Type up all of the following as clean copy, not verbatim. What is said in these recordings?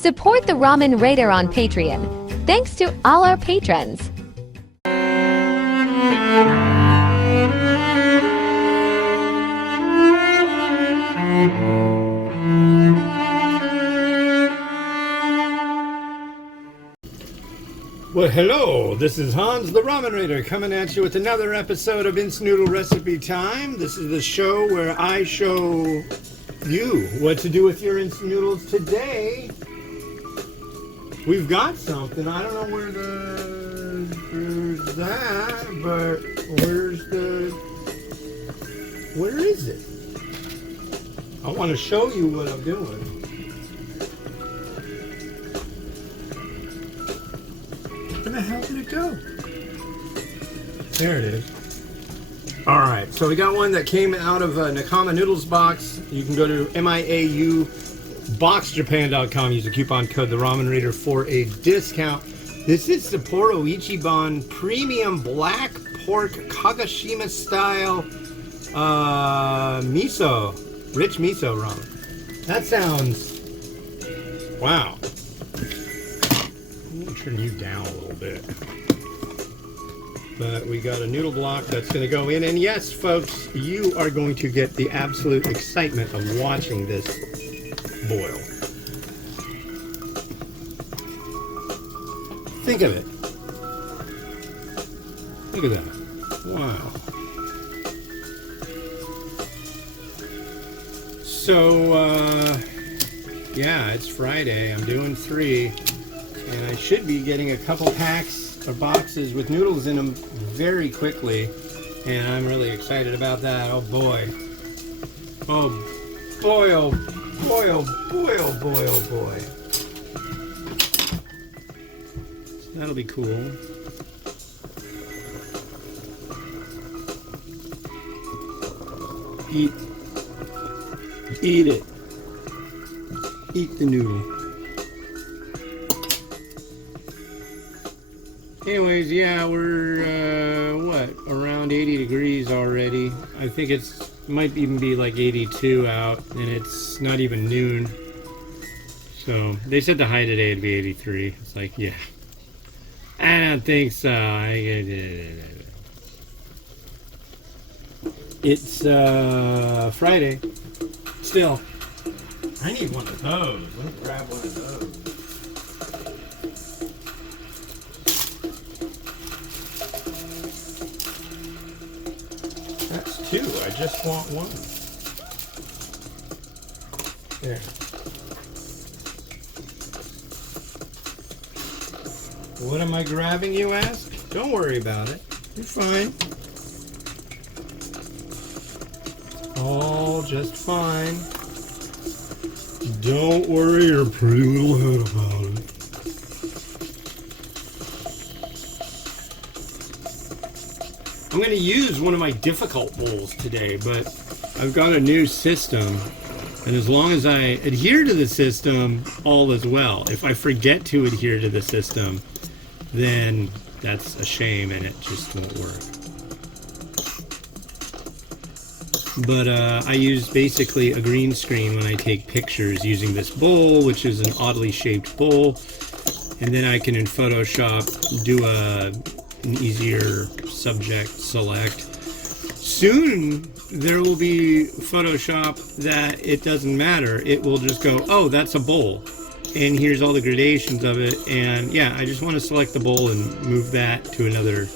Support the Ramen Raider on Patreon. Thanks to all our patrons. Well, hello, this is Hans the Ramen Raider coming at you with another episode of Instant Noodle Recipe Time. This is the show where I show you what to do with your instant noodles. Today, we've got something. I don't know where's that, but where is it? I want to show you what I'm doing. Where the hell did it go? There it is. Alright, so we got one that came out of a Nakama Noodles box. You can go to miauboxjapan.com, use the coupon code The Ramen Raider for a discount. This is Sapporo Ichiban Premium Black Pork Kagoshima style miso, rich miso ramen. That sounds, wow. I'm going to turn you down a little bit. But we got a noodle block that's going to go in. And yes, folks, you are going to get the absolute excitement of watching this boil. Think of it. Look at that. Wow. So, yeah, it's Friday. I'm doing 3. And I should be getting a couple packs or boxes with noodles in them very quickly. And I'm really excited about that. Oh boy. Oh boy, oh boy, oh boy, oh boy, oh boy. So that'll be cool. Eat it. Eat the noodle. Anyways, yeah, we're, around 80 degrees already. I think might even be like 82 out, and it's not even noon. So, they said the high today would be 83. It's like, yeah. I don't think so. It's, Friday. Still. I need one of those. Let me grab one of those. That's 2. I just want 1. There. What am I grabbing, you ask? Don't worry about it. You're fine. All just fine. Don't worry your pretty little head about it. I'm going to use one of my difficult bowls today, but I've got a new system, and as long as I adhere to the system, all is well. If I forget to adhere to the system, then that's a shame and it just won't work. But I use basically a green screen when I take pictures using this bowl, which is an oddly shaped bowl, and then I can in Photoshop do an easier subject select. Soon there will be Photoshop that it doesn't matter. It will just go, oh, that's a bowl. And here's all the gradations of it. And yeah, I just want to select the bowl and move that to another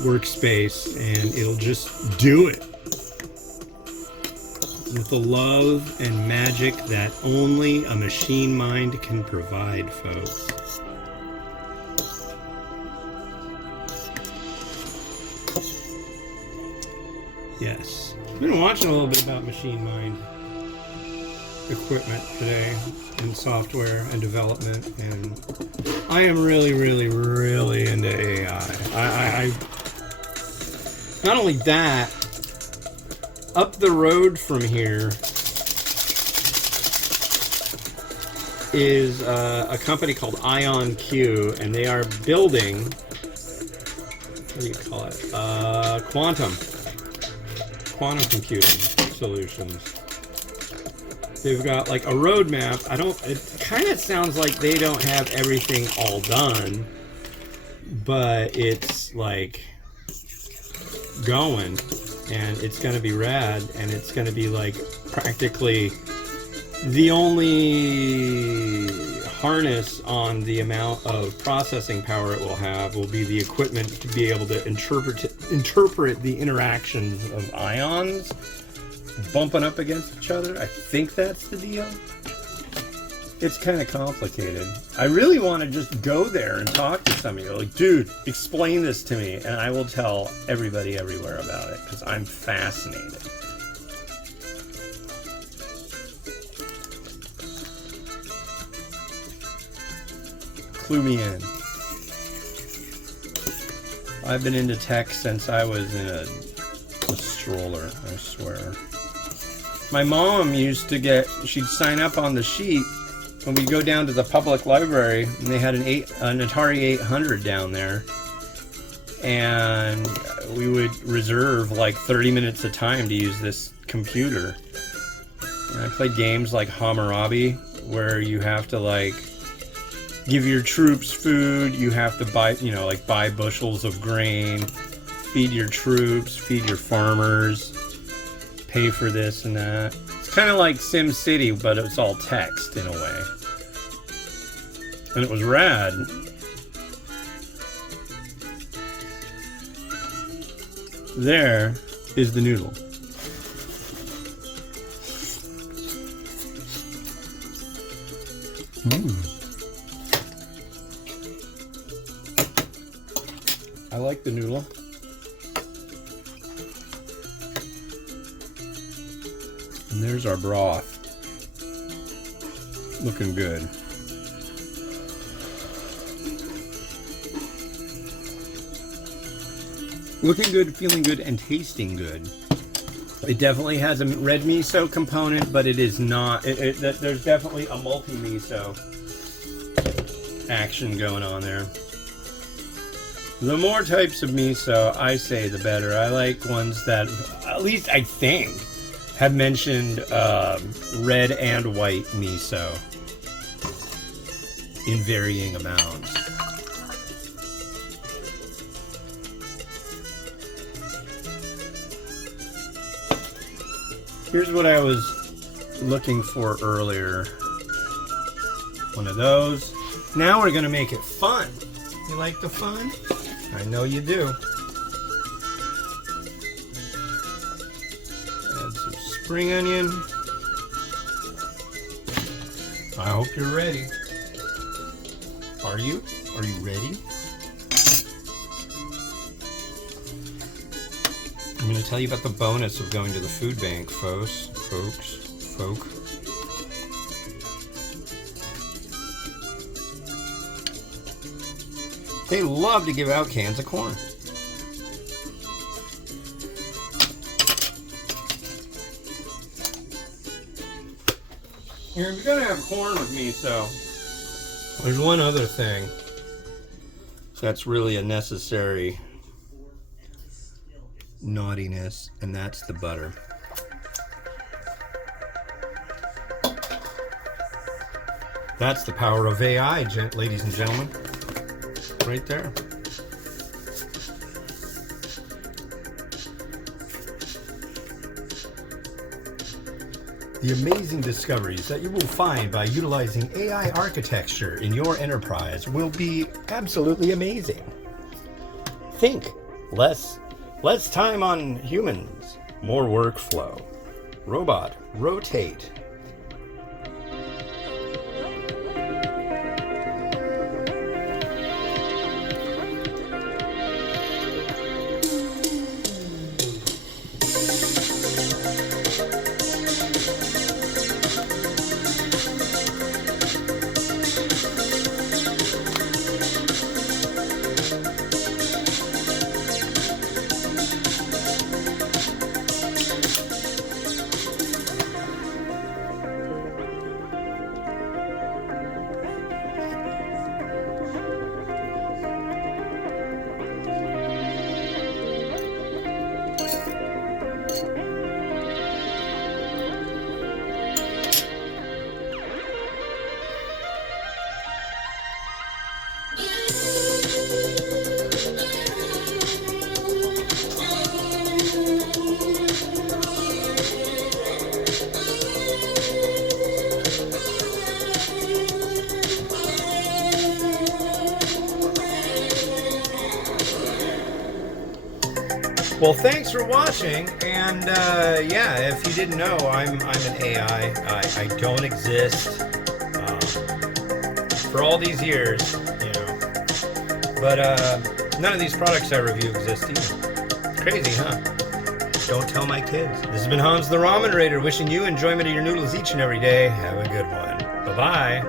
workspace, and it'll just do it. With the love and magic that only a machine mind can provide, folks. Yes. I've been watching a little bit about machine mind equipment today and software and development, and I am really, really, really into AI. I not only that, up the road from here is a company called IonQ, and they are building, what do you call it, quantum computing solutions. They've got like a roadmap. It kind of sounds like they don't have everything all done, but it's like going, and it's going to be rad, and it's going to be like practically the only harness on the amount of processing power it will have will be the equipment to be able to interpret the interactions of ions bumping up against each other. I think that's the deal. It's kind of complicated. I really want to just go there and talk to some of you. Like, dude, explain this to me, and I will tell everybody everywhere about it, because I'm fascinated. Clue me in. I've been into tech since I was in a stroller, I swear. My mom used to she'd sign up on the sheet, and we'd go down to the public library, and they had an Atari 800 down there, and we would reserve like 30 minutes of time to use this computer. And I played games like Hammurabi, where you have to like give your troops food, you have to buy, buy bushels of grain, feed your troops, feed your farmers, pay for this and that. It's kind of like Sim City, but it's all text in a way. And it was rad. There is the noodle. I like the noodle. And there's our broth. Looking good. Looking good, feeling good, and tasting good. It definitely has a red miso component, but it is not. There's definitely a multi-miso action going on there. The more types of miso, I say, the better. I like ones that, at least I think, have mentioned red and white miso in varying amounts. Here's what I was looking for earlier. One of those. Now we're going to make it fun. You like the fun? I know you do. Add some spring onion. I hope you're ready. Are you? Are you ready? I'm going to tell you about the bonus of going to the food bank, folk. They love to give out cans of corn. You're gonna have corn with me, so there's one other thing that's really a necessary naughtiness, and that's the butter. That's the power of AI, ladies and gentlemen. Right there. The amazing discoveries that you will find by utilizing AI architecture in your enterprise will be absolutely amazing. Think less time on humans, more workflow. Robot, rotate. Well, thanks for watching, and yeah, if you didn't know, I'm an AI. I don't exist for all these years, you know. But none of these products I review exist either. Crazy, huh? Don't tell my kids. This has been Hans the Ramen Raider, wishing you enjoyment of your noodles each and every day. Have a good one. Bye-bye.